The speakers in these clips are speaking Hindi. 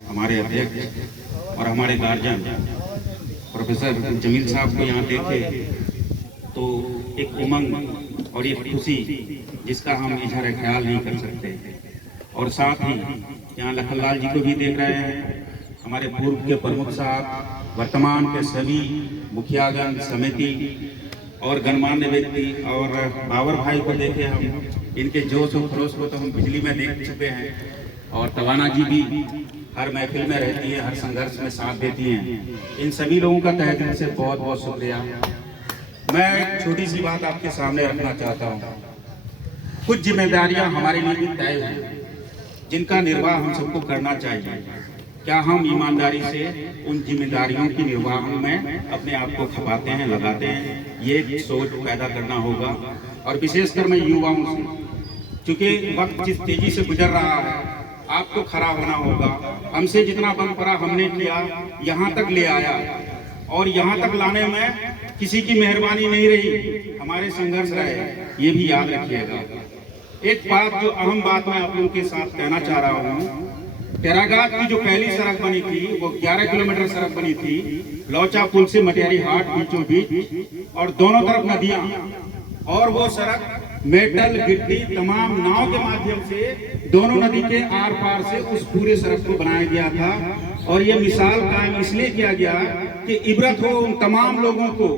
हमारे अध्यक्ष और हमारे गार्जियन प्रोफेसर जमील साहब को यहाँ देखे तो एक उमंग और एक खुशी जिसका हम इजहार ख्याल नहीं कर सकते। और साथ ही यहाँ लखनलाल जी को भी देख रहे हैं, हमारे पूर्व के प्रमुख साहब, वर्तमान के सभी मुखियागण, समिति और गणमान्य व्यक्ति और बाबर भाई को देखे हम, इनके जोश और खरोश को तो हम बिजली में देख चुके हैं। और तवाना जी भी हर महफिल में रहती है, हर संघर्ष में साथ देती हैं। इन सभी लोगों का तहे दिल से बहुत बहुत शुक्रिया। मैं एक छोटी सी बात आपके सामने रखना चाहता हूँ। कुछ जिम्मेदारियां हमारे लिए भी तय हैं जिनका निर्वाह हम सबको करना चाहिए। क्या हम ईमानदारी से उन जिम्मेदारियों की निर्वाह में अपने आप को खपाते हैं, लगाते हैं? ये सोच पैदा करना होगा। और विशेषकर मैं युवाओं से, क्योंकि वक्त जिस तेजी से गुजर रहा है, आपको खड़ा होना होगा। हमसे जितना बन पड़ा हमने किया, यहाँ तक ले आया, और यहाँ तक लाने में किसी की मेहरबानी नहीं रही, हमारे संघर्ष रहे, ये भी याद रखिएगा। एक बात, जो अहम बात मैं आप लोगों के साथ कहना चाह रहा हूँ, टेरागात की जो पहली सड़क बनी थी वो 11 किलोमीटर सड़क बनी थी, लौचा पुल से मटियारी हाट बीचों बीच, और दोनों तरफ नदियां, और वो सड़क मेटल गिट्टी तमाम नाव के माध्यम से दोनों नदी के आर पार से उस पूरे सड़क को बनाया गया था। और ये मिसाल कायम इसलिए किया गया कि इबरत हो उन तमाम लोगों को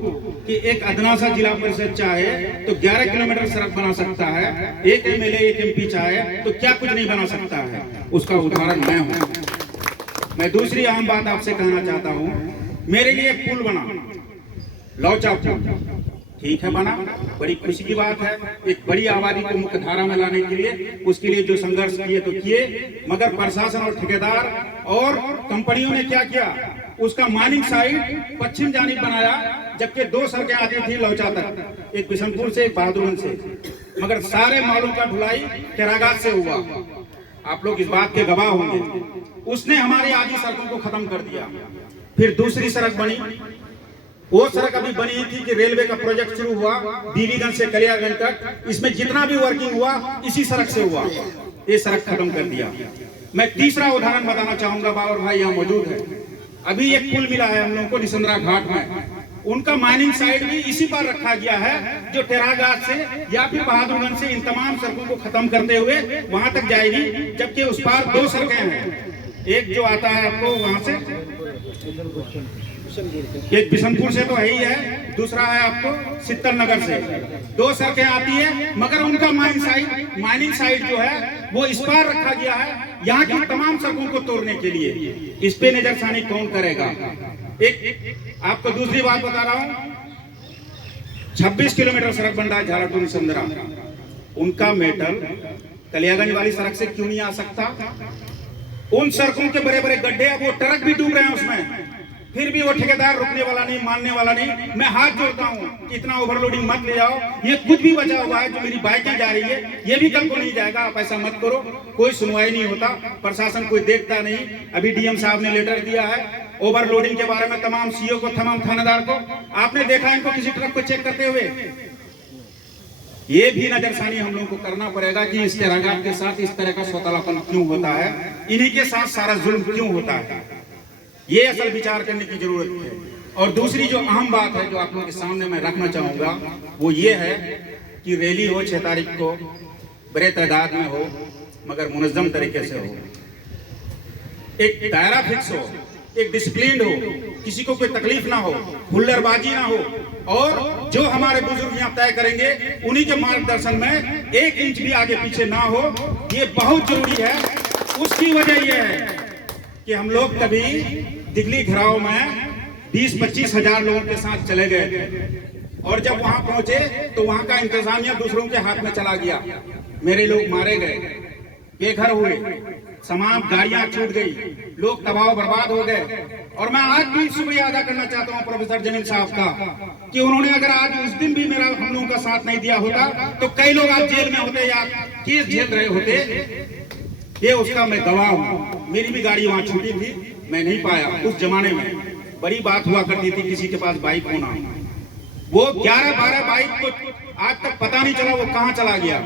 कि एक अदना सा जिला परिषद चाहे तो 11 किलोमीटर सड़क बना सकता है, एक एमएलए एक एमपी चाहे तो क्या कुछ नहीं बना सकता है। उसका उदाहरण मैं हूँ। मैं दूसरी अहम बात आपसे कहना चाहता हूँ, मेरे लिए एक पुल बना, लौचा पुल, ठीक है, बना, बड़ी खुशी की बात है। एक बड़ी आबादी को मुख्य धारा में लाने के लिए, उसके लिए जो संघर्ष किए तो किए, मगर प्रशासन और ठेकेदार और कंपनियों ने क्या किया, उसका माइनिंग साइड पश्चिम जानिब बनाया, जबकि 2 सड़कें आती थी लौचा तक, एक बिशनपुर से एक बहादुरगंज से, मगर सारे मालों का ढुलाई टेरागात से हुआ। आप लोग इस बात के गवाह होंगे। उसने हमारी आधी सड़कों को खत्म कर दिया। फिर दूसरी सड़क बनी, वो सड़क अभी बनी थी कि रेलवे का प्रोजेक्ट शुरू हुआ बीबीगंज से कलियागंज तक, इसमें जितना भी वर्किंग हुआ इसी सड़क से हुआ, ये सड़क खत्म कर दिया। मैं तीसरा उदाहरण बताना चाहूंगा, बाबर भाई यहाँ मौजूद है, अभी एक पुल मिला है हम लोगों को निसंद्रा घाट में, उनका माइनिंग साइड भी इसी पर रखा गया है, जो टेरागात से या फिर बहादुरगंज से इन तमाम सड़कों को खत्म करते हुए वहां तक जाएगी, जबकि उस पार 2 सड़कें हैं। एक जो आता है आपको वहां से, एक बिशनपुर से तो है ही है, दूसरा है आपको शीतल नगर से, 2 सड़कें आती है, मगर उनका माइनिंग साइड जो है वो इस पार रखा गया है, यहाँ की तमाम सड़कों को तोड़ने के लिए। इस पे नजरसानी कौन करेगा? एक आपको दूसरी बात बता रहा हूँ, 26 किलोमीटर सड़क बन रहा है झाला टू निसंद्रा, उनका मेटल कलियागंज वाली सड़क से क्यों नहीं आ सकता? उन सड़कों के बड़े बड़े गड्ढे, वो ट्रक भी डूब रहे हैं उसमें, फिर भी वो ठेकेदार रुकने वाला नहीं, मानने वाला नहीं। मैं हाथ जोड़ता हूँ, इतना ओवरलोडिंग मत ले जाओ, ये कुछ भी बचा हुआ है जो मेरी बाइकें जा रही है ये भी कल को नहीं जाएगा, आप ऐसा मत करो। कोई सुनवाई नहीं होता, प्रशासन कोई देखता नहीं। अभी डीएम साहब ने लेटर दिया है ओवरलोडिंग के बारे में, तमाम सीओ को, तमाम थानेदार को, आपने देखा इनको किसी ट्रक को चेक करते हुए? ये भी नजरसानी हम लोगों को करना पड़ेगा कि इस टेरागात के साथ इस तरह का सौतलापन क्यों होता है, इन्हीं के साथ सारा जुल्म क्यों होता है, ये असल विचार करने की जरूरत है। और दूसरी जो अहम बात है जो आप लोगों के सामने मैं रखना चाहूंगा, वो ये है कि रैली हो 6 तारीख को, बड़े तादाद में हो, मगर मुनज़्ज़म तरीके से हो, एक दायरा फिक्स हो, एक डिसिप्लिन हो, किसी को कोई तकलीफ ना हो, हुल्लड़बाजी ना हो, और जो हमारे बुजुर्ग यहाँ तय करेंगे उन्हीं के मार्गदर्शन में 1 इंच भी आगे पीछे ना हो, ये बहुत जरूरी है। उसकी वजह यह है कि हम लोग कभी दिल्ली घेराव में 20-25 हजार लोगों के साथ चले गए थे, और जब वहां पहुंचे तो वहां का इंतजामिया दूसरों के हाथ में चला गया, मेरे लोग मारे गए, बेघर हुए, तमाम गाड़ियां छूट गई, लोग तबाह बर्बाद हो गए। और मैं आज भी शुक्रिया अदा करना चाहता हूं प्रोफेसर जमील साहब का कि उन्होंने अगर आज उस दिन भी मेरा हम लोगों का साथ नहीं दिया होता तो कई लोग आज जेल में होते या केस झेल रहे होते। ये उसका मैं गवाह हूँ। मेरी भी गाड़ी वहां छूटी थी, मैं नहीं पाया। उस जमाने में बड़ी बात हुआ करती थी किसी के पास बाइक होना, वो 11-12 बाइक को आज तक पता नहीं चला वो कहां चला गया।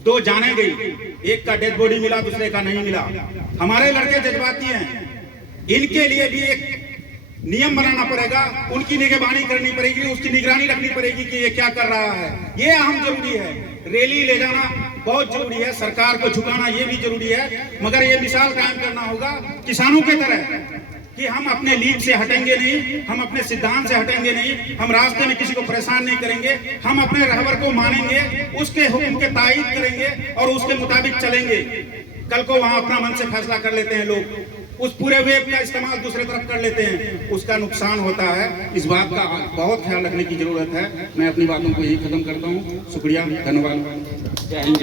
2 जाने गई, एक का डेड बॉडी मिला, दूसरे का नहीं मिला। हमारे लड़के जज्बाती हैं, इनके लिए भी एक नियम बनाना पड़ेगा, उनकी निगरानी करनी पड़ेगी, उसकी निगरानी रखनी पड़ेगी कि ये क्या कर रहा है। ये अहम जरूरी है। रैली ले जाना बहुत जरूरी है, सरकार को झुकाना ये भी जरूरी है, मगर ये मिसाल कायम करना होगा किसानों के तरह कि हम अपने लीड से हटेंगे नहीं, हम अपने सिद्धांत से हटेंगे नहीं, हम रास्ते में किसी को परेशान नहीं करेंगे, हम अपने रहबर को मानेंगे, उसके हुक्म के तायीद करेंगे और उसके मुताबिक चलेंगे। कल को वहां अपना मन से फैसला कर लेते हैं लोग, उस पूरे वेब का इस्तेमाल दूसरे तरफ कर लेते हैं, उसका नुकसान होता है। इस बात का बहुत ख्याल रखने की जरूरत है। मैं अपनी बातों को यही खत्म करता हूँ। शुक्रिया, धन्यवाद।